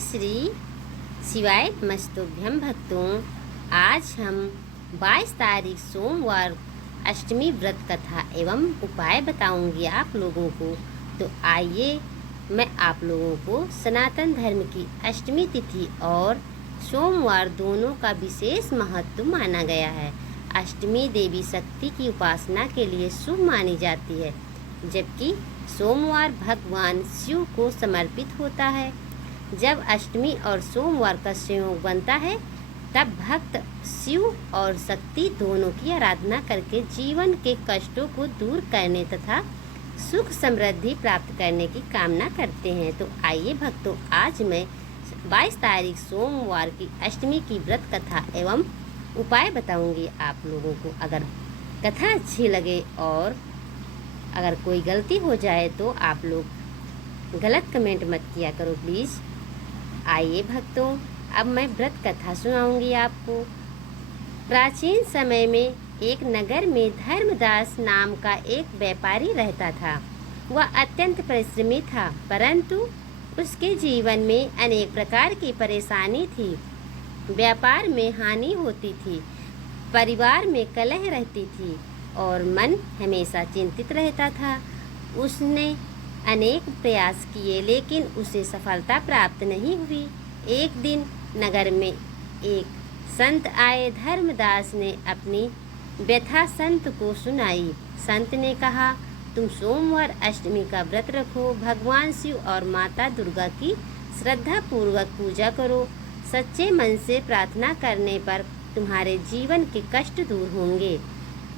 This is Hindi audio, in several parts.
श्री शिवाय नमस्तुभ्यं भक्तों। आज हम 22 तारीख सोमवार अष्टमी व्रत कथा एवं उपाय बताऊंगी आप लोगों को। तो आइए मैं आप लोगों को सनातन धर्म की अष्टमी तिथि और सोमवार दोनों का विशेष महत्व माना गया है। अष्टमी देवी शक्ति की उपासना के लिए शुभ मानी जाती है, जबकि सोमवार भगवान शिव को समर्पित होता है। जब अष्टमी और सोमवार का संयोग बनता है, तब भक्त शिव और शक्ति दोनों की आराधना करके जीवन के कष्टों को दूर करने तथा सुख समृद्धि प्राप्त करने की कामना करते हैं। तो आइए भक्तों, आज मैं 22 तारीख सोमवार की अष्टमी की व्रत कथा एवं उपाय बताऊंगी आप लोगों को। अगर कथा अच्छी लगे और अगर कोई गलती हो जाए तो आप लोग गलत कमेंट मत किया करो प्लीज़। आइए भक्तों, अब मैं व्रत कथा सुनाऊंगी आपको। प्राचीन समय में एक नगर में धर्मदास नाम का एक व्यापारी रहता था। वह अत्यंत परिश्रमी था, परंतु उसके जीवन में अनेक प्रकार की परेशानी थी। व्यापार में हानि होती थी, परिवार में कलह रहती थी और मन हमेशा चिंतित रहता था। उसने अनेक प्रयास किए, लेकिन उसे सफलता प्राप्त नहीं हुई। एक दिन नगर में एक संत आए। धर्मदास ने अपनी व्यथा संत को सुनाई। संत ने कहा, तुम सोमवार अष्टमी का व्रत रखो, भगवान शिव और माता दुर्गा की श्रद्धा पूर्वक पूजा करो। सच्चे मन से प्रार्थना करने पर तुम्हारे जीवन के कष्ट दूर होंगे।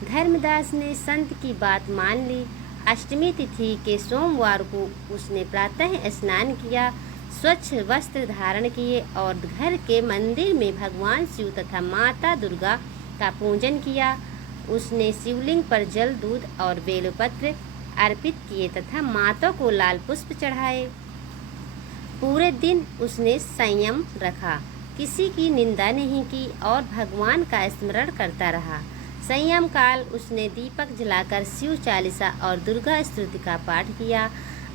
धर्मदास ने संत की बात मान ली। अष्टमी तिथि के सोमवार को उसने प्रातः स्नान किया, स्वच्छ वस्त्र धारण किए और घर के मंदिर में भगवान शिव तथा माता दुर्गा का पूजन किया। उसने शिवलिंग पर जल, दूध और बेलपत्र अर्पित किए तथा माता को लाल पुष्प चढ़ाए। पूरे दिन उसने संयम रखा, किसी की निंदा नहीं की और भगवान का स्मरण करता रहा। संयम काल उसने दीपक जलाकर शिव चालीसा और दुर्गा स्तुति का पाठ किया।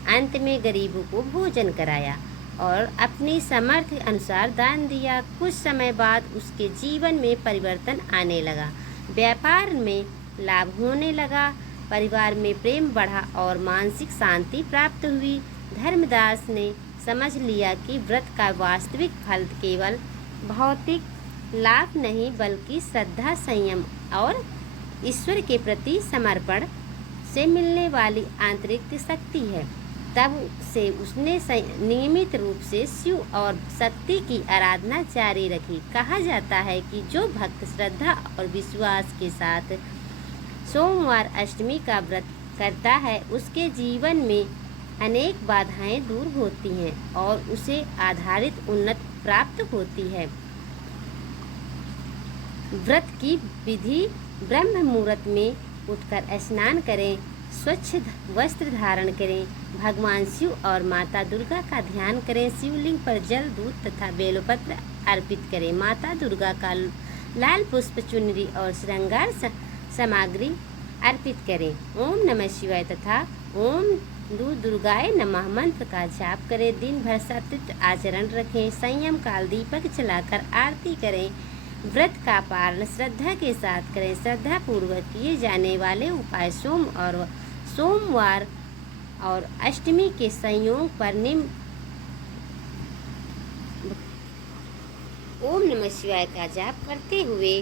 अंत में गरीबों को भोजन कराया और अपनी सामर्थ्य अनुसार दान दिया। कुछ समय बाद उसके जीवन में परिवर्तन आने लगा। व्यापार में लाभ होने लगा, परिवार में प्रेम बढ़ा और मानसिक शांति प्राप्त हुई। धर्मदास ने समझ लिया कि व्रत का वास्तविक फल केवल भौतिक लाभ नहीं, बल्कि श्रद्धा, संयम और ईश्वर के प्रति समर्पण से मिलने वाली आंतरिक शक्ति है। तब से उसने नियमित रूप से शिव और शक्ति की आराधना जारी रखी। कहा जाता है कि जो भक्त श्रद्धा और विश्वास के साथ सोमवार अष्टमी का व्रत करता है, उसके जीवन में अनेक बाधाएं दूर होती हैं और उसे आधारित उन्नति प्राप्त होती है। व्रत की विधि: ब्रह्म मुहूर्त में उठकर स्नान करें, स्वच्छ वस्त्र धारण करें, भगवान शिव और माता दुर्गा का ध्यान करें, शिवलिंग पर जल, दूध तथा बेलपत्र अर्पित करें, माता दुर्गा का लाल पुष्प, चुनरी और श्रृंगार सामग्री अर्पित करें, ओम नमः शिवाय तथा ओम दुर्गाय नमः मंत्र का जाप करें। दिन भर सत्य आचरण रखें, संयम काल दीपक जलाकर आरती करें। व्रत का पालन श्रद्धा के साथ करें। श्रद्धा पूर्वक किए जाने वाले उपाय सोमवार और अष्टमी के संयोग पर निम्न: ओम नमः शिवाय का जाप करते हुए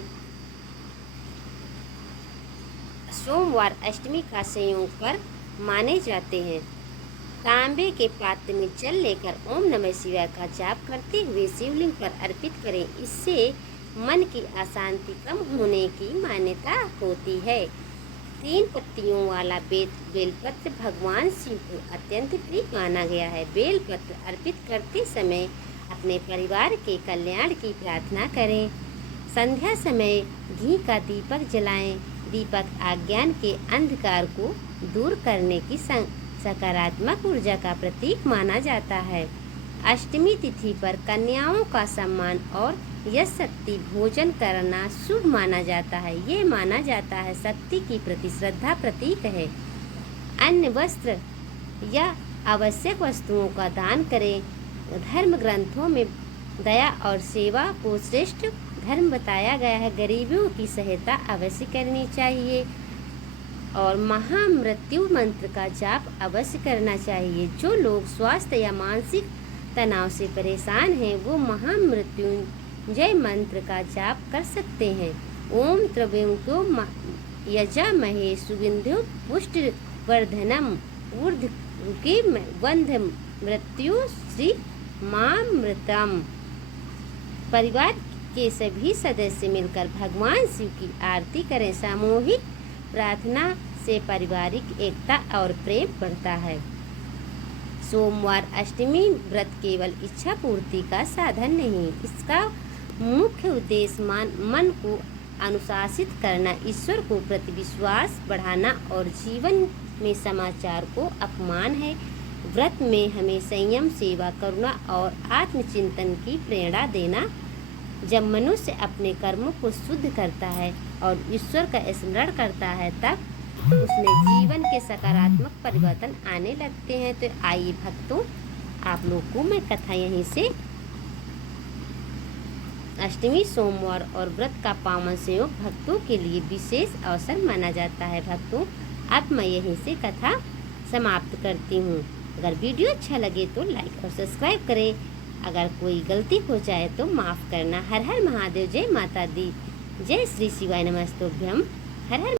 सोमवार अष्टमी का संयोग पर माने जाते हैं। तांबे के पात्र में जल लेकर ओम नमः शिवाय का जाप करते हुए शिवलिंग पर अर्पित करें। इससे मन की अशांति कम होने की मान्यता होती है। 3 पत्तियों वाला बेलपत्र भगवान शिव को अत्यंत प्रिय माना गया है। बेलपत्र अर्पित करते समय अपने परिवार के कल्याण की प्रार्थना करें। संध्या समय घी का दीपक जलाएं। दीपक अज्ञान के अंधकार को दूर करने की सकारात्मक ऊर्जा का प्रतीक माना जाता है। अष्टमी तिथि पर कन्याओं का सम्मान और यश शक्ति भोजन करना शुभ माना जाता है। ये माना जाता है शक्ति की प्रति श्रद्धा प्रतीक है। अन्न, वस्त्र या आवश्यक वस्तुओं का दान करें। धर्म ग्रंथों में दया और सेवा को श्रेष्ठ धर्म बताया गया है। गरीबों की सहायता अवश्य करनी चाहिए और महामृत्यु मंत्र का जाप अवश्य करना चाहिए। जो लोग स्वास्थ्य या मानसिक तनाव से परेशान हैं वो महामृत्युंजय मंत्र का जाप कर सकते हैं। ओम त्र्यंबको यजामहे सुगंधिं पुष्टिवर्धनम् उर्वारुकमिव बन्धनान् मृत्युर्मामृतम्। परिवार के सभी सदस्य मिलकर भगवान शिव की आरती करें। सामूहिक प्रार्थना से पारिवारिक एकता और प्रेम बढ़ता है। सोमवार अष्टमी व्रत केवल इच्छा पूर्ति का साधन नहीं, इसका मुख्य उद्देश्य मन को अनुशासित करना, ईश्वर को प्रति विश्वास बढ़ाना और जीवन में समाचार को अपमान है। व्रत में हमें संयम, सेवा, करुणा और आत्मचिंतन की प्रेरणा देना। जब मनुष्य अपने कर्मों को शुद्ध करता है और ईश्वर का स्मरण करता है तब उसमें जीवन के सकारात्मक परिवर्तन आने लगते हैं। तो आइए भक्तों, आप लोग को मैं कथा यहीं से अष्टमी, सोमवार और व्रत का पावन संयोग भक्तों के लिए विशेष अवसर माना जाता है। भक्तों, अब मैं यहीं से कथा समाप्त करती हूँ। अगर वीडियो अच्छा लगे तो लाइक और सब्सक्राइब करें। अगर कोई गलती हो जाए तो माफ़ करना। हर हर महादेव। जय माता दी। जय श्री शिवाय नमस्तुभ्यम। हर हर